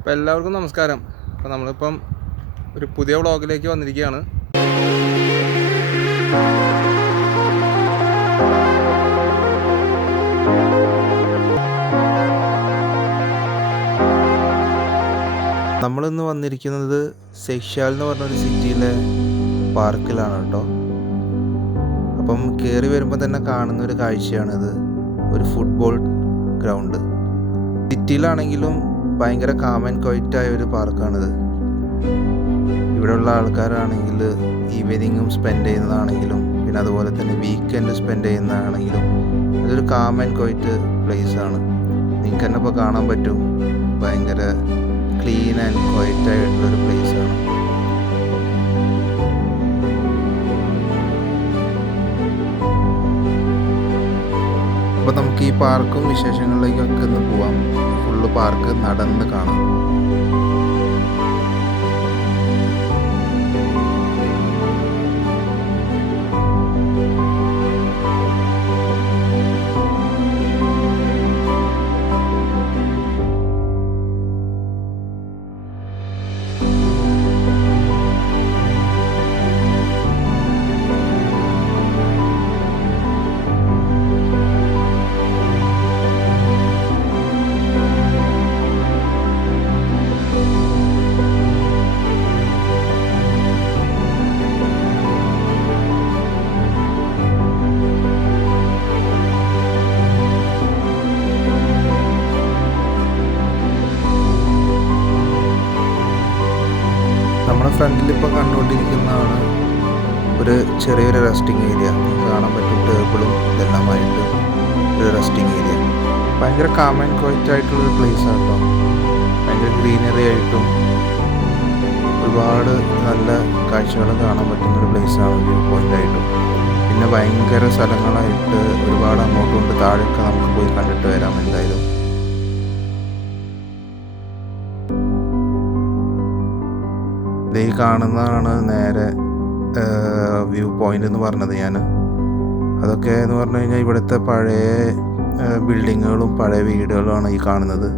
അപ്പോൾ എല്ലാവർക്കും നമസ്കാരം. അപ്പോൾ നമ്മളിപ്പം ഒരു പുതിയ വ്ളോഗിലേക്ക് വന്നിരിക്കുകയാണ്. നമ്മളിന്ന് വന്നിരിക്കുന്നത് സെക്ഷാൽ എന്ന് പറഞ്ഞൊരു സിറ്റിയിലെ പാർക്കിലാണ് കേട്ടോ. അപ്പം കയറി വരുമ്പോൾ തന്നെ കാണുന്ന ഒരു കാഴ്ചയാണിത്. ഒരു ഫുട്ബോൾ ഗ്രൗണ്ട് സിറ്റിയിലാണെങ്കിലും ഭയങ്കര കാമൻ ക്വൈറ്റായ ഒരു പാർക്കാണിത്. ഇവിടെയുള്ള ആൾക്കാരാണെങ്കിൽ ഈവനിങ്ങും സ്പെൻഡ് ചെയ്യുന്നതാണെങ്കിലും പിന്നെ അതുപോലെ തന്നെ വീക്കെൻഡ് സ്പെൻഡ് ചെയ്യുന്നതാണെങ്കിലും ഇതൊരു കാമൻ ക്വൈറ്റ് ആണ് നിങ്ങൾക്ക് തന്നെ ഇപ്പോൾ കാണാൻ പറ്റും. ഭയങ്കര ക്ലീൻ ആൻഡ് ക്വൈറ്റ് ആയിട്ടുള്ളൊരു ആണ് നമുക്ക് ഈ പാർക്കും വിശേഷങ്ങളിലേക്കൊക്കെ ഒന്ന് പോവാം. ഫുള്ള് പാർക്ക് നടന്ന് കാണാം. നമ്മുടെ ഫ്രണ്ടിൽ ഇപ്പോൾ കണ്ടുകൊണ്ടിരിക്കുന്നതാണ് ഒരു ചെറിയൊരു റെസ്റ്റിംഗ് ഏരിയ കാണാൻ പറ്റും ടേബിളും ഇതെല്ലാമായിട്ട് ഒരു റെസ്റ്റിംഗ് ഏരിയ ഭയങ്കര കാം ആൻഡ് ക്വൈറ്റ് ആയിട്ടുള്ളൊരു പ്ലേസ് കേട്ടോ. ഭയങ്കര ഗ്രീനറി ആയിട്ടും ഒരുപാട് നല്ല കാഴ്ചകൾ കാണാൻ പറ്റുന്ന ഒരു പ്ലേസാണ് വ്യൂ പോയിന്റ് ആയിട്ടും. പിന്നെ ഭയങ്കര സ്ഥലങ്ങളായിട്ട് ഒരുപാട് അങ്ങോട്ടും കൊണ്ട് താഴെയൊക്കെ നമുക്ക് പോയി കണ്ടിട്ട് വരാം എന്തായാലും. ദേ കാണുന്നതാണ് നേരെ വ്യൂ പോയിന്റ് എന്ന് പറഞ്ഞത് ഞാൻ അതൊക്കെ എന്ന് പറഞ്ഞു കഴിഞ്ഞാൽ ഇവിടുത്തെ പഴയ ബിൽഡിങ്ങുകളും പഴയ വീടുകളുമാണ് ഈ കാണുന്നത്.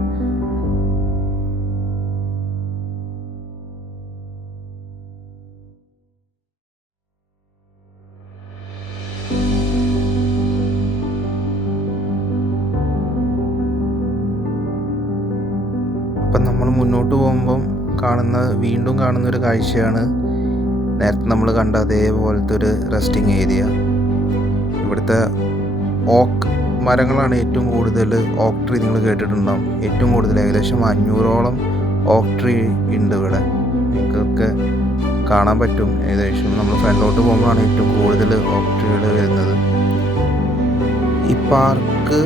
അപ്പം നമ്മൾ മുന്നോട്ട് പോകുമ്പം കാണുന്ന വീണ്ടും കാണുന്ന ഒരു കാഴ്ചയാണ് നേരത്തെ നമ്മൾ കണ്ട അതേപോലത്തെ ഒരു റെസ്റ്റിംഗ് ഏരിയ ഇവിടുത്തെ ഓക്ക് മരങ്ങളാണ് ഏറ്റവും കൂടുതൽ ഓക്ക് ട്രീ നിങ്ങൾ കേട്ടിട്ടുണ്ടാവും. ഏറ്റവും കൂടുതൽ ഏകദേശം അഞ്ഞൂറോളം ഓക്ക് ട്രീ ഉണ്ട് ഇവിടെ. നിങ്ങൾക്കൊക്കെ കാണാൻ പറ്റും. ഏകദേശം നമ്മൾ ഫ്രണ്ടിലോട്ട് പോകുമ്പോഴാണ് ഏറ്റവും കൂടുതൽ ഓക്ക് ട്രീകൾ വരുന്നത്. ഈ പാർക്ക്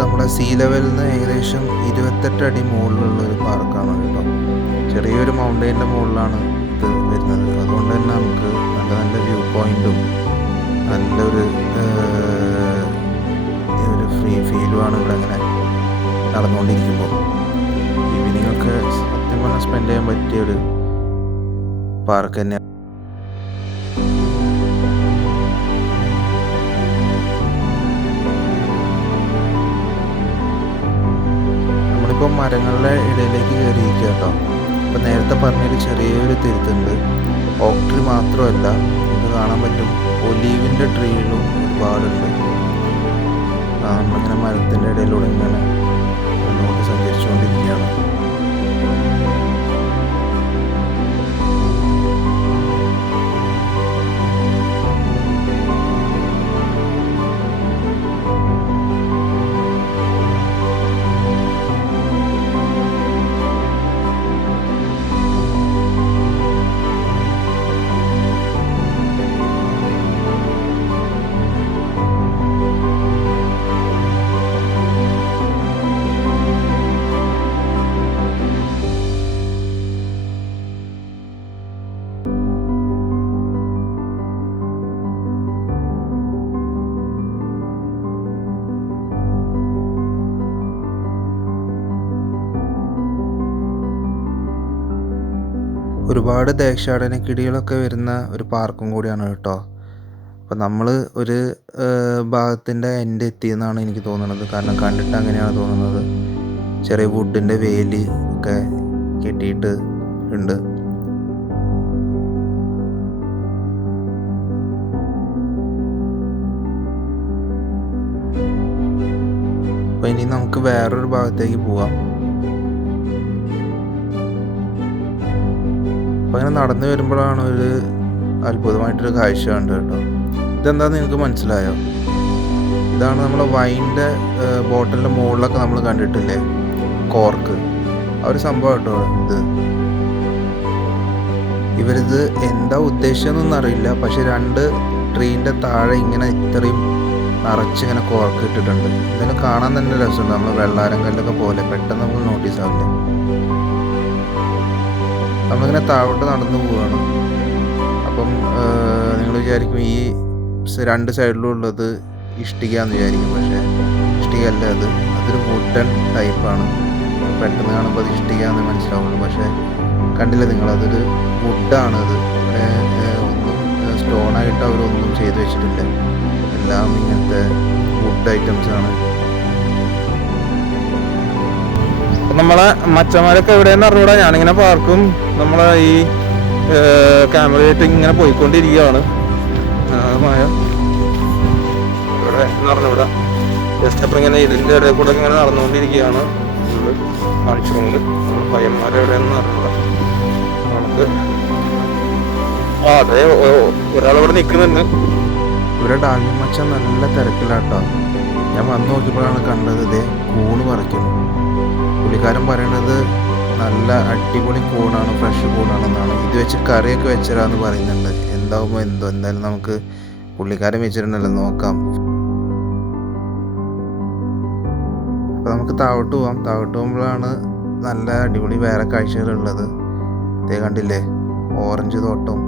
നമ്മുടെ സീ ലെവലിൽ നിന്ന് ഏകദേശം ഇരുപത്തെട്ട് അടി മുകളിലുള്ള ഒരു പാർക്കാണ് കേട്ടോ. ചെറിയൊരു മൗണ്ടൈന്റെ മുകളിലാണ് ഇത് വരുന്നത്. അതുകൊണ്ട് തന്നെ നമുക്ക് നല്ല നല്ല വ്യൂ പോയിന്റും നല്ലൊരു ഒരു ഫ്രീ ഫീലുമാണ് ഇവിടെ അങ്ങനെ നടന്നുകൊണ്ടിരിക്കുമ്പോൾ. ഈവനിങ്ങൊക്കെ സത്യം പറഞ്ഞാൽ സ്പെൻഡ് ചെയ്യാൻ പറ്റിയ ഒരു പാർക്ക് തന്നെ നമ്മളിപ്പോൾ മരങ്ങളുടെ ഇടയിലേക്ക് കയറിയിരിക്കുക കേട്ടോ. അപ്പോൾ നേരത്തെ പറഞ്ഞൊരു ചെറിയൊരു തിരുത്തുണ്ട്. ഓക്ട്രി ട്രീ മാത്രമല്ല ഇത് കാണാൻ പറ്റും. ഒലീവിന്റെ ട്രീകളും ഒരുപാടുണ്ട്. നമ്മളിങ്ങനെ മരത്തിന്റെ ഇടയിലൂടെ ഇങ്ങനെ മുന്നോട്ട് സഞ്ചരിച്ചുകൊണ്ടിരിക്കുകയാണ്. ഒരുപാട് ദേശാടന കിളികളൊക്കെ വരുന്ന ഒരു പാർക്കും കൂടിയാണ് കേട്ടോ. അപ്പോൾ നമ്മൾ ഒരു ഭാഗത്തിന്റെ എൻഡ് എത്തിയെന്നാണ് എനിക്ക് തോന്നുന്നത്. കാരണം കണ്ടിട്ട് അങ്ങനെയാണ് തോന്നുന്നത്. ചെറിയ വുഡിന്റെ വേലി ഒക്കെ കെട്ടിയിട്ട് ഉണ്ട്. അപ്പോൾ ഇനി നമുക്ക് വേറൊരു ഭാഗത്തേക്ക് പോവാം. അപ്പോൾ അങ്ങനെ നടന്നു വരുമ്പോഴാണ് ഒരു അത്ഭുതമായിട്ടൊരു കാഴ്ച കണ്ടത് കേട്ടോ. ഇതെന്താന്ന് നിങ്ങൾക്ക് മനസ്സിലായോ? ഇതാണ് നമ്മൾ വൈന്റെ ബോട്ടിലിന്റെ മുകളിലൊക്കെ നമ്മൾ കണ്ടിട്ടില്ലേ? കോർക്ക്. ആ ഒരു സംഭവം കേട്ടോ ഇത്. ഇവരിത് എന്താ ഉദ്ദേശിച്ചതെന്നൊന്നും അറിയില്ല. പക്ഷെ രണ്ട് ട്രീന്റെ താഴെ ഇങ്ങനെ ഇത്രയും നിറച്ചിങ്ങനെ കോർക്ക് ഇട്ടിട്ടുണ്ട്. ഇതിന് കാണാൻ തന്നെ രസമുണ്ട്. നമ്മൾ വെള്ളാരം കല്ലൊക്കെ പോലെ പെട്ടെന്ന് നമ്മൾ നോട്ടീസ് ആവില്ല. നമ്മളിങ്ങനെ താഴോട്ട് നടന്നു പോവുകയാണ് അപ്പം നിങ്ങൾ വിചാരിക്കും ഈ രണ്ട് സൈഡിലും ഉള്ളത് ഇഷ്ടിക എന്ന് വിചാരിക്കും. പക്ഷേ ഇഷ്ടിക അല്ല അത്. അതൊരു വുഡൻ ടൈപ്പാണ്. പെട്ടെന്ന് കാണുമ്പോൾ അത് ഇഷ്ടിക എന്ന് മനസ്സിലാവുള്ളൂ. പക്ഷേ കണ്ടില്ല നിങ്ങൾ? അതൊരു വുഡാണ് അത്. ഒന്നും സ്റ്റോണായിട്ട് അവരൊന്നും ചെയ്തു വെച്ചിട്ടില്ല. എല്ലാം ഇങ്ങനത്തെ ഐറ്റംസ് നമ്മളെ മച്ചന്മാരൊക്കെ എവിടെയെന്ന് അറിഞ്ഞൂടാ? ഞാനിങ്ങനെ പാർക്കും. നമ്മളെ ഈ ക്യാമറയായിട്ട് ഇങ്ങനെ പോയിക്കൊണ്ടിരിക്കുകയാണ്. മായ. ഇവിടെ അറിഞ്ഞൂടാ. ജസ്റ്റ് അപ്പം ഇങ്ങനെ ഇതിന്റെ ഇടയിൽ കൂടെ ഇങ്ങനെ നടന്നുകൊണ്ടിരിക്കുകയാണ്. നമ്മൾ കാണിച്ചുകൊണ്ട് നമ്മളെ പയ്യന്മാരെവിടെയെന്ന് അറിഞ്ഞൂടാ. നമുക്ക് ആ അതെ ഒരാളിവിടെ നിൽക്കുന്നുണ്ട് ഇവിടെ ഡാൽമി മച്ച നല്ല തിരക്കിലാട്ടോ. ഞാൻ വന്ന് നോക്കിയപ്പോഴാണ് കണ്ടത് ഇതേ കൂണ് പറിക്കുന്നു. പുള്ളിക്കാരൻ പറയണത് നല്ല അടിപൊളി കൂണാണ് ഫ്രഷ് കൂണാണെന്നാണ്. ഇത് വെച്ച് കറിയൊക്കെ വെച്ചരാന്ന് പറയുന്നുണ്ട്. എന്താവുമ്പോൾ എന്തോ എന്തായാലും നമുക്ക് പുള്ളിക്കാരൻ വെച്ചിട്ടുണ്ടല്ലോ നോക്കാം. അപ്പോൾ നമുക്ക് താഴോട്ട് പോവാം. താഴോട്ട് പോകുമ്പോഴാണ് നല്ല അടിപൊളി വേറെ കാഴ്ചകളുള്ളത്. ഇതേ കണ്ടില്ലേ? ഓറഞ്ച് തോട്ടം.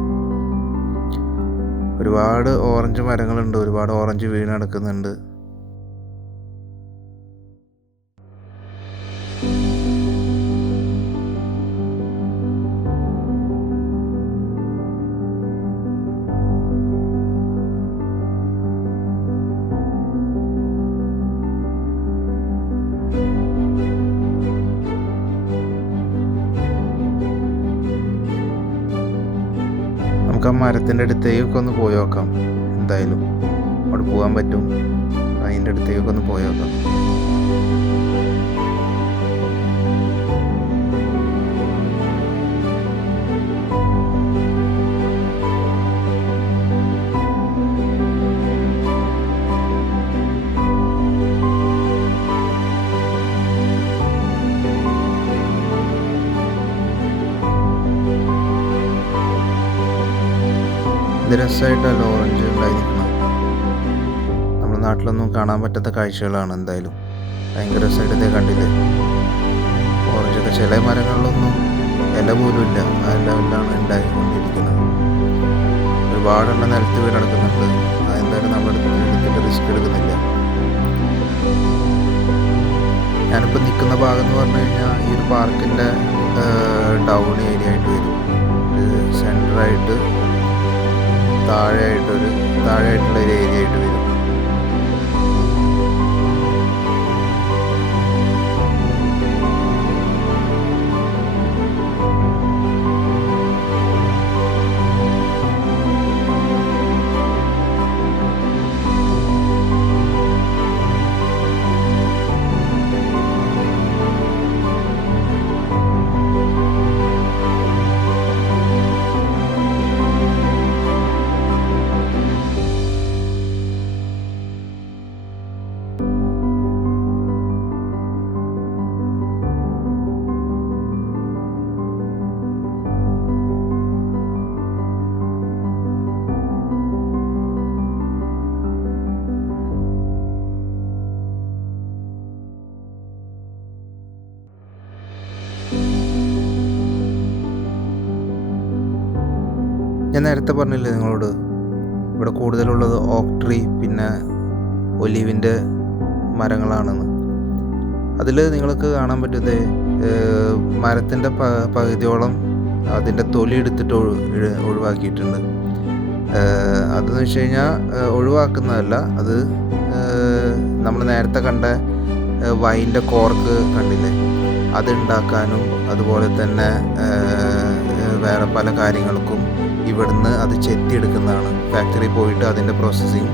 ഒരുപാട് ഓറഞ്ച് മരങ്ങളുണ്ട്. ഒരുപാട് ഓറഞ്ച് വീണ് കിടക്കുന്നുണ്ട് നമുക്ക് ആ മരത്തിന്റെ അടുത്തേക്കൊക്കെ ഒന്ന് പോയി നോക്കാം. എന്തായാലും അവിടെ പോകാൻ പറ്റും. അതിന്റെ അടുത്തേക്കൊക്കെ ഒന്ന് പോയി നോക്കാം. ഇത് രസമായിട്ടല്ല ഓറഞ്ച് ഉണ്ടായിരിക്കണം നമ്മുടെ നാട്ടിലൊന്നും കാണാൻ പറ്റാത്ത കാഴ്ചകളാണ് എന്തായാലും. ഭയങ്കര രസമായിട്ട് കണ്ടില്ലേ? ഓറഞ്ചൊക്കെ ചില മരങ്ങളിലൊന്നും ഇല പോലും ഇല്ല. ആ ലെവലിലാണ് ഉണ്ടായിക്കൊണ്ടിരിക്കുന്നത്. ഒരുപാടെണ്ണം നിലത്ത് വീട് നടക്കുന്നുണ്ട് അതെന്തായാലും നമ്മൾ എടുത്തിട്ട് റിസ്ക് എടുക്കുന്നില്ല. ഞാനിപ്പോൾ നിൽക്കുന്ന ഭാഗം എന്ന് പറഞ്ഞു കഴിഞ്ഞാൽ ഈ ഒരു പാർക്കിന്റെ ഡൗൺ ഏരിയ ആയിട്ട് വരും. സെന്ററായിട്ട് താഴെയായിട്ടൊരു താഴെയായിട്ടുള്ള ഒരു ഏരിയ ആയിട്ട് വരും. നേരത്തെ പറഞ്ഞില്ലേ നിങ്ങളോട്? ഇവിടെ കൂടുതലുള്ളത് ഓക്ക് ട്രീ പിന്നെ ഒലീവിന്റെ മരങ്ങളാണെന്ന്. അതിൽ നിങ്ങൾക്ക് കാണാൻ പറ്റുന്നത് മരത്തിന്റെ പ പകുതിയോളം അതിന്റെ തൊലി എടുത്തിട്ട് ഒഴിവാക്കിയിട്ടുണ്ട്. അതെന്ന് വെച്ച് കഴിഞ്ഞാൽ ഒഴിവാക്കുന്നതല്ല അത് നമ്മൾ നേരത്തെ കണ്ട വൈന്റെ കോർക്ക് കണ്ടില്ലേ? അതുണ്ടാക്കാനും അതുപോലെ തന്നെ വേറെ പല കാര്യങ്ങൾക്കും ഇവിടുന്ന് അത് ചെത്തിയെടുക്കുന്നതാണ്. ഫാക്ടറി പോയിട്ട് അതിന്റെ പ്രോസസ്സിങ്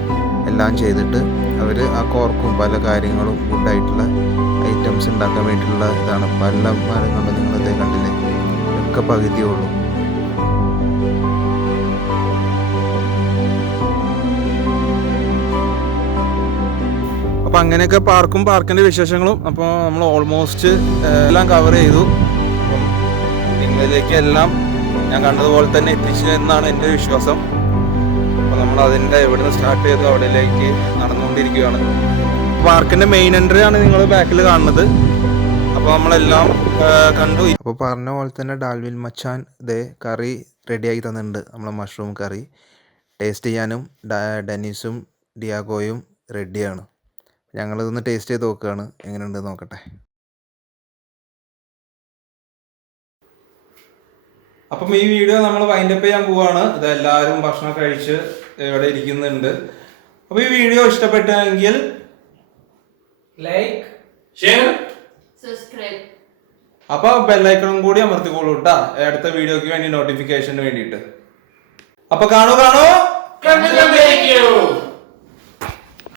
എല്ലാം ചെയ്തിട്ട് അവർ ആ കോർക്കും പല കാര്യങ്ങളും ഫുഡായിട്ടുള്ള ഐറ്റംസ് ഉണ്ടാക്കാൻ വേണ്ടിയിട്ടുള്ള ഇതാണ്. പല മരങ്ങളും നിങ്ങളിതേ കണ്ടില്ലേ? ഒക്കെ പകുതിയേ ഉള്ളൂ. അപ്പോൾ അങ്ങനെയൊക്കെ പാർക്കും പാർക്കിന്റെ വിശേഷങ്ങളും അപ്പോൾ നമ്മൾ ഓൾമോസ്റ്റ് എല്ലാം കവർ ചെയ്തു. അപ്പം നിങ്ങളിലേക്ക് എല്ലാം ഞാൻ കണ്ടതുപോലെ തന്നെ എത്തിച്ചു എന്നാണ് എന്റെ വിശ്വാസം. അപ്പോൾ നമ്മൾ അതിന്റെ എവിടുന്ന് സ്റ്റാർട്ട് ചെയ്തു അവിടേക്ക് നടന്നുകൊണ്ടിരിക്കുകയാണ്. പാർക്കിന്റെ മെയിൻ എൻട്രി ആണ് നിങ്ങൾ ബാക്കിൽ കാണുന്നത്. അപ്പോൾ നമ്മളെല്ലാം കണ്ടു. അപ്പോൾ പറഞ്ഞ പോലെ തന്നെ ഡാൽവിൽ മച്ചാൻ ഇതേ കറി റെഡിയാക്കി തന്നിട്ടുണ്ട്. നമ്മളെ മഷ്റൂം കറി. ടേസ്റ്റ് ചെയ്യാനും ഡെനീസും ഡിയാഗോയും റെഡിയാണ് ഞങ്ങളിതൊന്ന് ടേസ്റ്റ് ചെയ്ത് നോക്കുകയാണ്. എങ്ങനെയുണ്ടെന്ന് നോക്കട്ടെ. അപ്പം ഈ വീഡിയോ നമ്മൾ വൈൻഡപ്പ് ചെയ്യാൻ പോവാണ്. ഇത് എല്ലാവരും ഭക്ഷണം കഴിച്ച് ഇവിടെ ഇരിക്കുന്നുണ്ട്. അപ്പൊ ഈ വീഡിയോ ഇഷ്ടപ്പെട്ടെങ്കിൽ ലൈക്ക് ഷെയർ സബ്സ്ക്രൈബ് അപ്പൊ ബെല്ലൈക്കണും കൂടി അമർത്തിക്കോളൂ കേട്ടാ അടുത്ത വീഡിയോക്ക് വേണ്ടി നോട്ടിഫിക്കേഷന് വേണ്ടിയിട്ട്. അപ്പൊ കാണൂ കാണൂ.